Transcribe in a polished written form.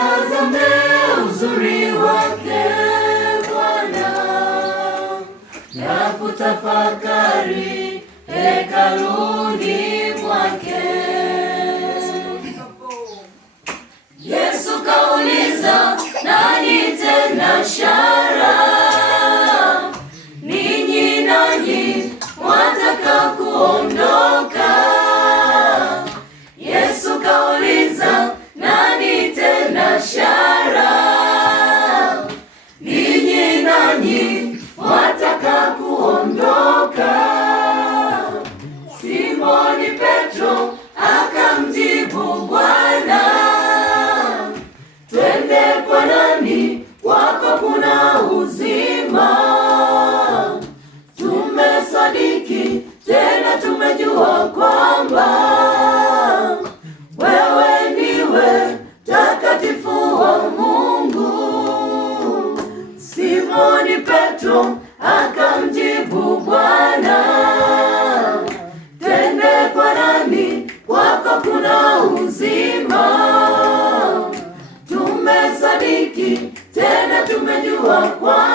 Tutazame uzuri wake Bwana na kutafakari hekaluni mwake. Yesu kauliza, nani tena shara? Ninyi nanyi wataka kuondoka. Yesu kauliza, nani tena shara? Ninyi nanyi wataka kuondoka. Simoni Petro akamjibu, Bwana, twende kwa nani? Kwako kuna uzima. Tumesadiki tena tumejua kwamba wewe ndiwe takatifu wa Mungu. Simoni Petro akamjibu, Bwana, twende kwa nani? Kwako kuna uzima. Tumesadiki tena tumejua kwamba